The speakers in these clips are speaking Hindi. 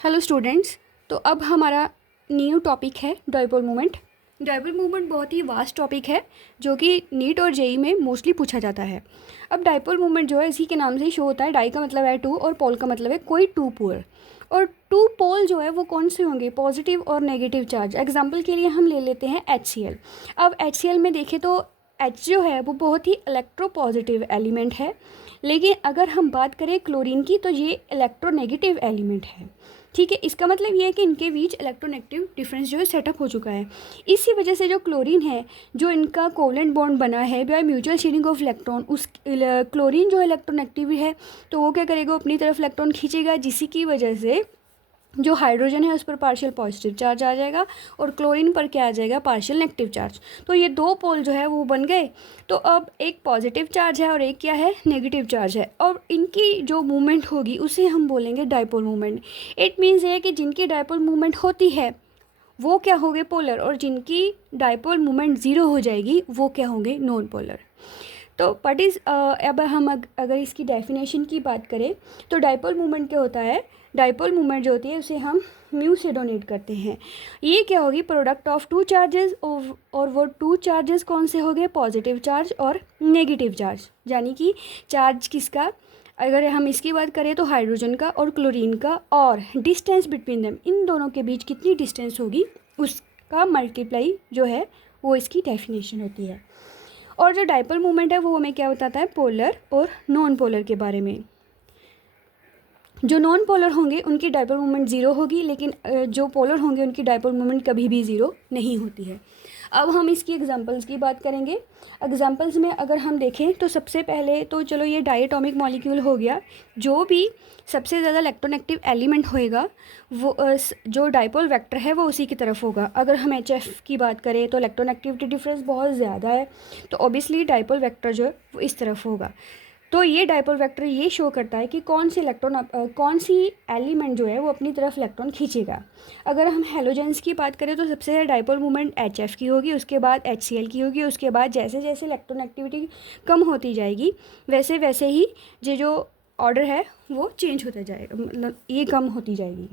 Hello students. तो अब हमारा न्यू टॉपिक है डाइपोल मोमेंट। डाइपोल मोमेंट बहुत ही वास्ट टॉपिक है जो कि नीट और जेई में मोस्टली पूछा जाता है। अब डाइपोल मोमेंट जो है इसी के नाम से ही शो होता है। डाई का मतलब है टू और पोल का मतलब है कोई टू पोल। और टू पोल जो है वो कौन से होंगे, पॉजिटिव और नेगेटिव चार्ज। एग्जाम्पल के लिए हम ले लेते हैं HCl। अब HCl में देखें तो H जो है वो बहुत ही इलेक्ट्रोपॉजिटिव एलिमेंट है, लेकिन अगर हम बात करें क्लोरीन की तो ये इलेक्ट्रोनेगेटिव एलिमेंट है। ठीक है, इसका मतलब ये है कि इनके बीच इलेक्ट्रोनेगेटिव डिफरेंस जो है सेटअप हो चुका है। इसी वजह से जो क्लोरीन है, जो इनका कोवलेंट बॉन्ड बना है by mutual sharing of electron, उस क्लोरीन जो इलेक्ट्रोनेगेटिव है तो वो क्या करेगा, अपनी तरफ इलेक्ट्रॉन खींचेगा, जिसकी वजह से जो हाइड्रोजन है उस पर पार्शियल पॉजिटिव चार्ज आ जाएगा और क्लोरीन पर क्या आ जाएगा, पार्शियल नेगेटिव चार्ज। तो ये दो पोल जो है वो बन गए। तो अब एक पॉजिटिव चार्ज है और एक क्या है, नेगेटिव चार्ज है, और इनकी जो मूवमेंट होगी उसे हम बोलेंगे डाइपोल मूवमेंट। इट मीन्स ये है कि जिनकी डाइपोल मूवमेंट होती है वो क्या होंगे, पोलर, और जिनकी डाइपोल मूवमेंट ज़ीरो हो जाएगी वो क्या होंगे, नॉन पोलर। तो व्हाट इज़ अब हम अगर इसकी डेफिनेशन की बात करें तो डाइपोल मूवमेंट क्या होता है। डाइपोल मूवमेंट जो होती है उसे हम म्यू से डोनेट करते हैं। ये क्या होगी, प्रोडक्ट ऑफ टू चार्जेस, और वो टू चार्जेस कौन से हो गए, पॉजिटिव चार्ज और नेगेटिव चार्ज। यानी कि चार्ज किसका, अगर हम इसकी बात करें तो हाइड्रोजन का और क्लोरीन का, और डिस्टेंस बिटवीन देम, इन दोनों के बीच कितनी डिस्टेंस होगी उसका मल्टीप्लाई जो है वो इसकी डेफिनेशन होती है। और जो डाइपोल मूवमेंट है वो हमें क्या बताता है, पोलर और नॉन पोलर के बारे में। जो नॉन पोलर होंगे उनकी डाइपोल मूवमेंट ज़ीरो होगी, लेकिन जो पोलर होंगे उनकी डाइपोल मूवमेंट कभी भी ज़ीरो नहीं होती है। अब हम इसकी एग्जांपल्स की बात करेंगे। एग्जांपल्स में अगर हम देखें तो सबसे पहले तो चलो ये डायटोमिक मॉलिक्यूल हो गया। जो भी सबसे ज़्यादा इलेक्ट्रोनेगेटिव एलिमेंट होएगा वो जो डाइपोल वेक्टर है वो उसी की तरफ होगा। अगर हम HF की बात करें तो इलेक्ट्रोनेगेटिविटी डिफरेंस बहुत ज़्यादा है, तो ऑब्वियसली डाइपोल वेक्टर जो है वो इस तरफ होगा। तो ये डाइपोल वेक्टर ये शो करता है कि कौन सी एलिमेंट जो है वो अपनी तरफ इलेक्ट्रॉन खींचेगा। अगर हम हेलोजेंस की बात करें तो सबसे ज़्यादा डाइपोल मूवमेंट HF की होगी, उसके बाद HCl की होगी, उसके बाद जैसे जैसे इलेक्ट्रॉन एक्टिविटी कम होती जाएगी वैसे वैसे ही ये जो ऑर्डर है वो चेंज होता जाएगा, मतलब ये कम होती जाएगी।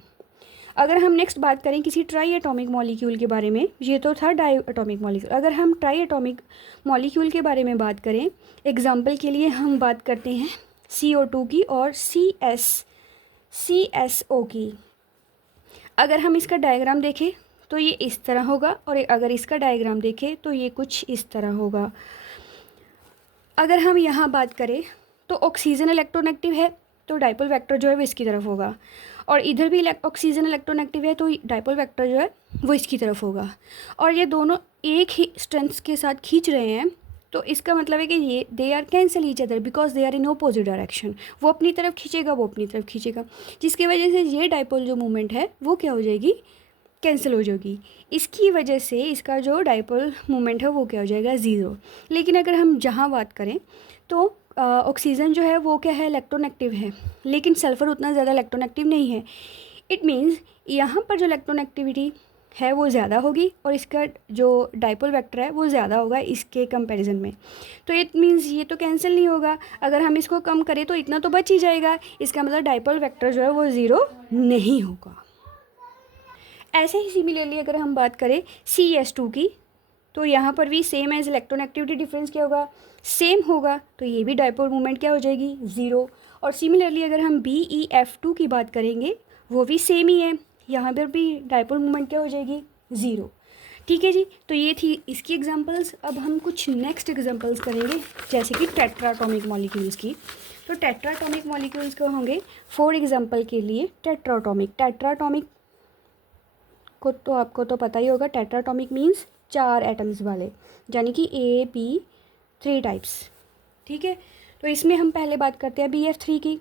अगर हम नेक्स्ट बात करें किसी ट्राई एटॉमिक मॉलिक्यूल के बारे में, ये तो था डाई एटॉमिक मॉलिक्यूल। अगर हम ट्राई एटॉमिक मॉलिक्यूल के बारे में बात करें, एग्जाम्पल के लिए हम बात करते हैं CO2 की और CSO की। अगर हम इसका डायग्राम देखें तो ये इस तरह होगा, और अगर इसका डायग्राम देखें तो ये कुछ इस तरह होगा। अगर हम यहाँ बात करें तो ऑक्सीजन इलेक्ट्रोनेगेटिव है तो डाइपोल वेक्टर जो है वो इसकी तरफ होगा, और इधर भी ऑक्सीजन इलेक्ट्रोनेगेटिव है तो डाइपोल वेक्टर जो है वो इसकी तरफ होगा। और ये दोनों एक ही स्ट्रेंथ के साथ खींच रहे हैं, तो इसका मतलब है कि ये they are cancel each other because they are in opposite direction. वो अपनी तरफ खींचेगा, वो अपनी तरफ खींचेगा, जिसकी वजह से ये डाइपोल जो मूवमेंट है वो क्या हो जाएगी, कैंसिल हो जाएगी। इसकी वजह से इसका जो डाइपोल मूवमेंट है वो क्या हो जाएगा, ज़ीरो। लेकिन अगर हम जहाँ बात करें तो ऑक्सीजन जो है वो क्या है, इलेक्ट्रोनेगेटिव है, लेकिन सल्फ़र उतना ज़्यादा इलेक्ट्रोनेगेटिव नहीं है। इट मीन्स यहाँ पर जो इलेक्ट्रोनेगेटिविटी है वो ज़्यादा होगी और इसका जो डाइपोल वेक्टर है वो ज़्यादा होगा इसके कंपैरिजन में। तो इट मीन्स ये तो कैंसिल नहीं होगा। अगर हम इसको कम करें तो इतना तो बच ही जाएगा, इसका मतलब डाइपोल वेक्टर जो है वो ज़ीरो नहीं होगा। ऐसे ही सिमिलरली अगर हम बात करें CS2 की, तो यहाँ पर भी सेम एज इलेक्ट्रोनेगेटिविटी डिफरेंस क्या होगा, सेम होगा, तो ये भी डाइपोल मूवमेंट क्या हो जाएगी, ज़ीरो। और सिमिलरली अगर हम BeF2 की बात करेंगे वो भी सेम ही है, यहाँ पर भी डाइपोल मूवमेंट क्या हो जाएगी, ज़ीरो। ठीक है जी, तो ये थी इसकी एग्जांपल्स। अब हम कुछ नेक्स्ट एग्जांपल्स करेंगे जैसे कि टेट्राटॉमिक मॉलिक्यूल्स की। तो टेट्राटॉमिक मॉलिक्यूल्स को होंगे, फॉर एग्जांपल के लिए टेट्राटॉमिक को तो आपको तो पता ही होगा, टेट्राटॉमिक मीन्स 4 एटम्स वाले, यानी कि A, B 3 टाइप्स। ठीक है, तो इसमें हम पहले बात करते हैं BF3 की।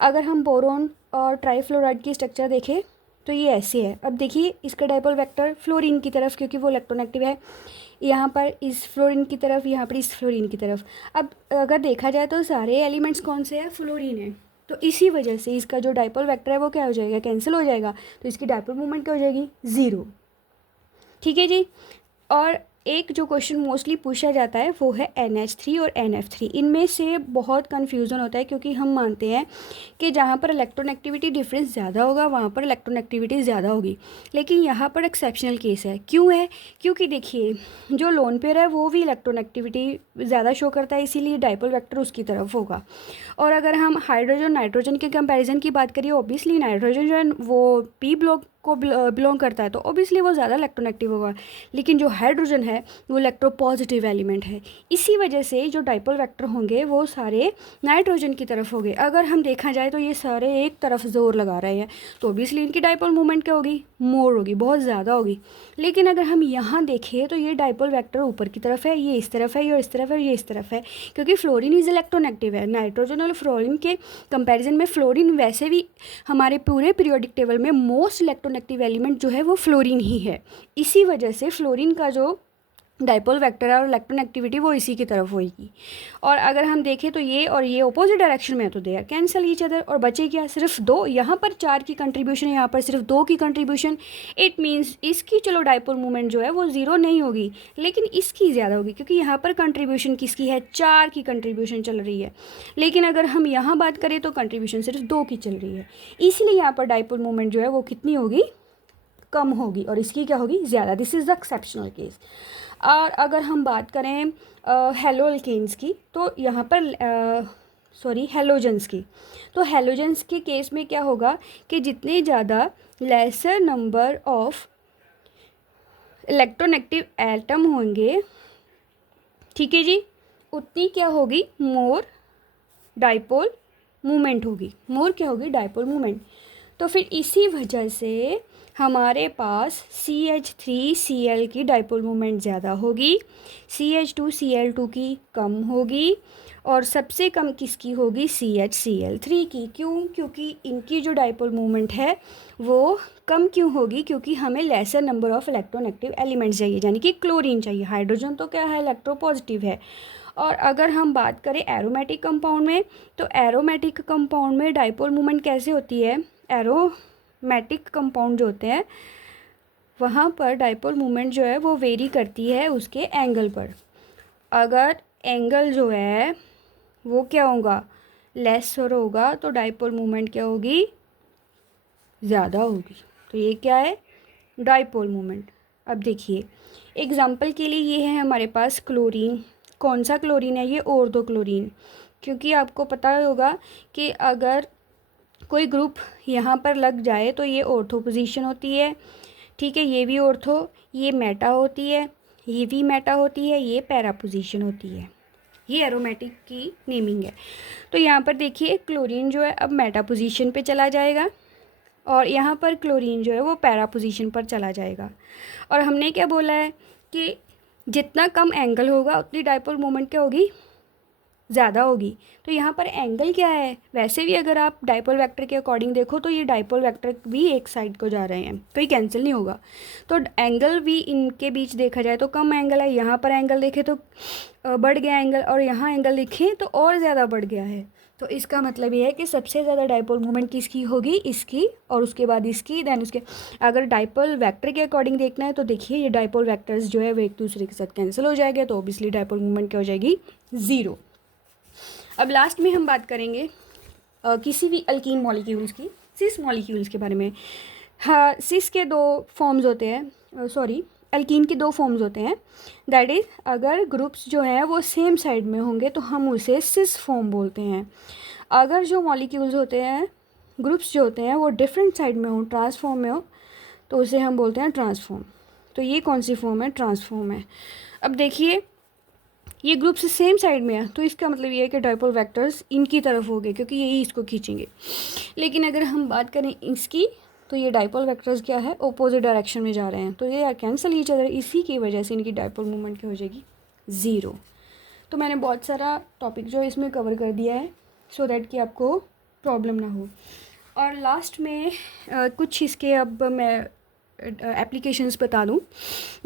अगर हम बोरोन और ट्राईफ्लोराइड की स्ट्रक्चर देखें तो ये ऐसे है। अब देखिए इसका डाइपोल वेक्टर फ्लोरीन की तरफ, क्योंकि वो इलेक्ट्रोनेगेटिव है, यहाँ पर इस फ्लोरीन की तरफ, यहाँ पर इस फ्लोरीन की तरफ। अब अगर देखा जाए तो सारे एलिमेंट्स कौन से हैं, फ्लोरीन है, तो इसी वजह से इसका जो डाइपोल वेक्टर है वो क्या हो जाएगा, कैंसिल हो जाएगा, तो इसकी डाइपोल मूवमेंट क्या हो जाएगी, ज़ीरो। ठीक है जी। और एक जो क्वेश्चन मोस्टली पूछा जाता है वो है NH3 और NF3। इनमें से बहुत कन्फ्यूज़न होता है क्योंकि हम मानते हैं कि जहाँ पर इलेक्ट्रॉननेगेटिविटी डिफरेंस ज़्यादा होगा वहाँ पर इलेक्ट्रॉननेगेटिविटी ज़्यादा होगी, लेकिन यहाँ पर एक्सेप्शनल केस है। क्यों है? क्योंकि देखिए जो लोन पेयर है वो भी इलेक्ट्रॉननेगेटिविटी ज़्यादा शो करता है, इसीलिए डाइपोल वेक्टर उसकी तरफ होगा। और अगर हम हाइड्रोजन नाइट्रोजन के कंपैरिजन की बात करिए, ऑब्वियसली नाइट्रोजन जो है वो पी ब्लॉक को बिलोंग करता है, तो ऑब्वियसली वो ज़्यादा इलेक्ट्रोनेगेटिव होगा, लेकिन जो हाइड्रोजन है वो इलेक्ट्रोपॉजिटिव एलिमेंट है। इसी वजह से जो डाइपोल वेक्टर होंगे वो सारे नाइट्रोजन की तरफ होंगे। अगर हम देखा जाए तो ये सारे एक तरफ जोर लगा रहे हैं, तो ऑब्वियसली इनकी डाइपोल मूवमेंट क्या होगी? मोर होगी, बहुत ज़्यादा होगी। लेकिन अगर हम यहाँ देखें तो ये डाइपोल वेक्टर ऊपर की तरफ है, ये इस तरफ है, ये इस तरफ है, ये इस तरफ है, क्योंकि फ्लोरीन इज़ इलेक्ट्रोनेगेटिव है। नाइट्रोजन और फ्लोरीन के कंपैरिजन में फ्लोरीन वैसे भी हमारे पूरे पीरियोडिक टेबल में मोस्ट इलेक्ट्रोनेगेटिव एलिमेंट जो है वो फ्लोरीन ही है। इसी वजह से फ्लोरीन का जो डाइपोल वेक्टर है और इलेक्ट्रॉननेगेटिविटी वो इसी की तरफ होगी। और अगर हम देखें तो ये और ये अपोजिट डायरेक्शन में है, तो they are cancel each other, और बचे क्या? सिर्फ दो। यहाँ पर 4 की कंट्रीब्यूशन, यहाँ पर सिर्फ 2 की कंट्रीब्यूशन। इट मीन्स इसकी चलो डाइपोल मूवमेंट जो है वो 0 नहीं होगी, लेकिन इसकी ज़्यादा होगी, क्योंकि यहाँ पर कंट्रीब्यूशन किसकी है? 4 की कंट्रीब्यूशन चल रही है। लेकिन अगर हम यहाँ बात करें तो कंट्रीब्यूशन सिर्फ 2 की चल रही है, इसीलिए यहाँ पर डाइपोल मूवमेंट जो है वो कितनी होगी? कम होगी, और इसकी क्या होगी? ज़्यादा। This is the exceptional case. और अगर हम बात करें हेलोल्केन्स की, तो यहाँ पर हेलोजन्स की, तो हेलोजन्स के केस में क्या होगा कि जितने ज़्यादा laser number of electronegative atom होंगे, ठीक है जी, उतनी क्या होगी? मोर डाइपोल मूवमेंट होगी। मोर क्या होगी? Dipole movement. तो फिर इसी वजह से हमारे पास CH3Cl की डाइपोल मूवमेंट ज़्यादा होगी, CH2Cl2 की कम होगी, और सबसे कम किसकी होगी? CHCl3 की। क्यों? क्योंकि इनकी जो डाइपोल मूवमेंट है वो कम क्यों होगी? क्योंकि हमें laser number of electronegative elements चाहिए, यानी कि क्लोरीन चाहिए। हाइड्रोजन तो क्या है? इलेक्ट्रोपॉजिटिव है। और अगर हम बात करें एरोमेटिक कंपाउंड में, तो एरोमेटिक कंपाउंड में डाइपोल मूवमेंट कैसे होती है? एरोमेटिक कंपाउंड जो होते हैं वहाँ पर डाइपोल मूवमेंट जो है वो वेरी करती है उसके एंगल पर। अगर एंगल जो है वो क्या होगा? लेसर होगा, तो डाइपोल मूवमेंट क्या होगी? ज़्यादा होगी। तो ये क्या है? Dipole movement. अब देखिए एग्जांपल के लिए ये है हमारे पास क्लोरीन। कौन सा क्लोरीन है? ये ऑर्थो क्लोरीन। क्योंकि आपको पता होगा कि अगर कोई ग्रुप यहाँ पर लग जाए तो ये ऑर्थो पोजीशन होती है, ठीक है, ये भी ऑर्थो, ये मेटा होती है, ये भी मेटा होती है, ये पैरा पोजीशन होती है। ये एरोमेटिक की नेमिंग है। तो यहाँ पर देखिए क्लोरीन जो है अब मेटा पोजीशन पे चला जाएगा, और यहाँ पर क्लोरीन जो है वो पैरा पोजीशन पर चला जाएगा। और हमने क्या बोला है कि जितना कम एंगल होगा उतनी डाइपोल मूवमेंट क्या होगी? ज़्यादा होगी। तो यहाँ पर एंगल क्या है? वैसे भी अगर आप डाइपोल वेक्टर के अकॉर्डिंग देखो तो ये डाइपोल वेक्टर भी एक साइड को जा रहे हैं, कोई कैंसिल नहीं होगा। तो एंगल भी इनके बीच देखा जाए तो कम एंगल है। यहाँ पर एंगल देखें तो बढ़ गया एंगल, और यहाँ एंगल देखें तो और ज़्यादा बढ़ गया है। तो इसका मतलब ये है कि सबसे ज़्यादा डाइपोल मूवमेंट किसकी होगी? इसकी, और उसके बाद इसकी, देन उसके। अगर डाइपोल वेक्टर के अकॉर्डिंग देखना है तो देखिए ये डाइपोल वेक्टर्स जो है वो एक दूसरे के साथ कैंसिल हो जाएंगे, तो ऑब्वियसली डाइपोल मूवमेंट क्या हो जाएगी? 0। अब लास्ट में हम बात करेंगे किसी भी अल्कीन मॉलिक्यूल्स की, सिस मॉलिक्यूल्स के बारे में। हाँ, सिस के 2 फॉर्म्स होते हैं, अल्कीन के 2 फॉर्म्स होते हैं। दैट इज़ अगर ग्रुप्स जो हैं वो सेम साइड में होंगे तो हम उसे सिस फॉर्म बोलते हैं। अगर जो मॉलिक्यूल्स होते हैं, ग्रुप्स जो होते हैं वो डिफरेंट साइड में हो, ट्रांसफॉर्म में हो, तो उसे हम बोलते हैं ट्रांसफॉर्म। तो ये कौन सी फॉर्म है? ट्रांसफॉर्म है। अब देखिए ये ग्रुप से सेम साइड में है, तो इसका मतलब ये है कि डाइपोल वेक्टर्स इनकी तरफ हो गए, क्योंकि यही इसको खींचेंगे। लेकिन अगर हम बात करें इसकी, तो ये डाइपोल वेक्टर्स क्या है? ऑपोजिट डायरेक्शन में जा रहे हैं, तो ये यार कैंसिल ईच अदर। इसी की वजह से इनकी डाइपोल मूवमेंट क्या हो जाएगी? 0। तो मैंने बहुत सारा टॉपिक जो है इसमें कवर कर दिया है, सो दैट कि आपको प्रॉब्लम ना हो। और लास्ट में कुछ इसके अब मैं एप्लीकेशंस बता दूं।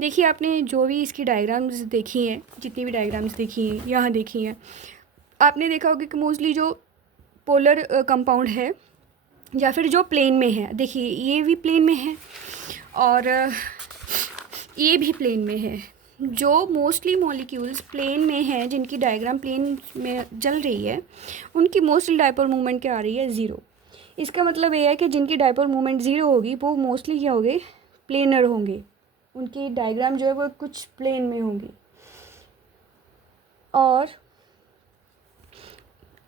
देखिए आपने जो भी इसकी डायग्राम्स देखी हैं, जितनी भी डायग्राम्स देखी हैं, यहाँ देखी हैं, आपने देखा होगा कि मोस्टली जो पोलर कंपाउंड है या फिर जो प्लेन में है, देखिए ये भी प्लेन में है और ये भी प्लेन में है, जो मोस्टली मॉलिक्यूल्स प्लेन में हैं, जिनकी डायग्राम प्लेन में चल रही है, उनकी मोस्टली डायपोल मूवमेंट क्या आ रही है, ज़ीरो। इसका मतलब ये है कि जिनकी डायपोल मूवमेंट ज़ीरो होगी वो मोस्टली क्या होंगे, प्लेनर होंगे। उनकी डायग्राम जो है वो कुछ प्लेन में होंगी और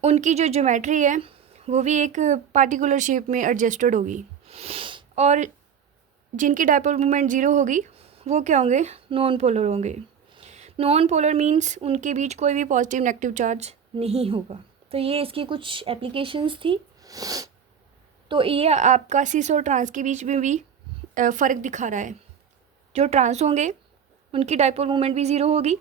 उनकी जो ज्योमेट्री है वो भी एक पार्टिकुलर शेप में एडजस्टेड होगी। और जिनकी डायपोल मूवमेंट ज़ीरो होगी वो क्या होंगे, नॉन पोलर होंगे। नॉन पोलर मीन्स उनके बीच कोई भी पॉजिटिव नेगेटिव चार्ज नहीं होगा। तो ये इसकी कुछ एप्लीकेशंस थी। तो ये आपका सिस और ट्रांस के बीच में भी फ़र्क दिखा रहा है। जो ट्रांस होंगे उनकी डायपोल मूवमेंट भी ज़ीरो होगी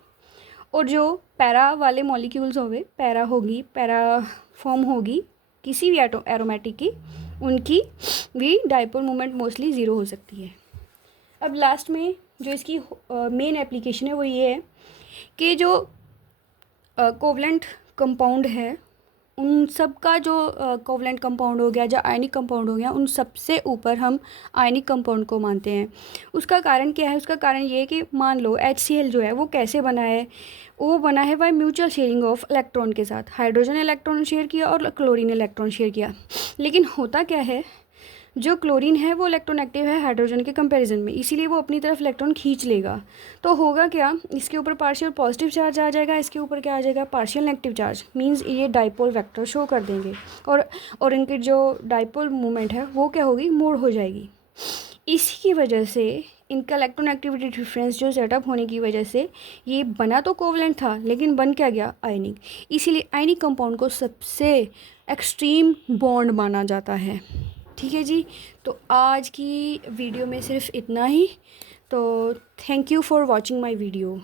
और जो पैरा वाले मॉलिक्यूल्स होंगे, पैरा होगी, पैरा फॉर्म होगी किसी भी एरोमेटिक की, उनकी भी डायपोल मूवमेंट मोस्टली ज़ीरो हो सकती है। अब लास्ट में जो इसकी मेन एप्लीकेशन है वो ये है कि जो कोवलेंट कंपाउंड है उन सब का जो कोवलेंट कंपाउंड हो गया, जो आयनिक कंपाउंड हो गया, उन सबसे ऊपर हम आयनिक कंपाउंड को मानते हैं। उसका कारण क्या है, उसका कारण ये है कि मान लो HCl जो है वो कैसे बना है, वो बना है by mutual sharing of electron के साथ। हाइड्रोजन इलेक्ट्रॉन शेयर किया और क्लोरीन इलेक्ट्रॉन शेयर किया। लेकिन होता क्या है, जो क्लोरीन है वो इलेक्ट्रोनेगेटिव है हाइड्रोजन के कंपैरिजन में, इसीलिए वो अपनी तरफ इलेक्ट्रॉन खींच लेगा। तो होगा क्या, इसके ऊपर पार्शियल पॉजिटिव चार्ज आ जाएगा, इसके ऊपर क्या आ जाएगा, पार्शियल नेगेटिव चार्ज। मींस ये डाइपोल वेक्टर शो कर देंगे और इनकी जो डाइपोल मूवमेंट है वो क्या होगी, मोड़ हो जाएगी। इसी की वजह से इनका इलेक्ट्रोनेगेटिविटी डिफरेंस जो सेटअप होने की वजह से ये बना तो कोवलेंट था लेकिन बन क्या गया, आयनिक। इसीलिए आयनिक कंपाउंड को सबसे एक्सट्रीम बॉन्ड माना जाता है। ठीक है जी, तो आज की वीडियो में सिर्फ इतना ही। तो thank you for watching my video.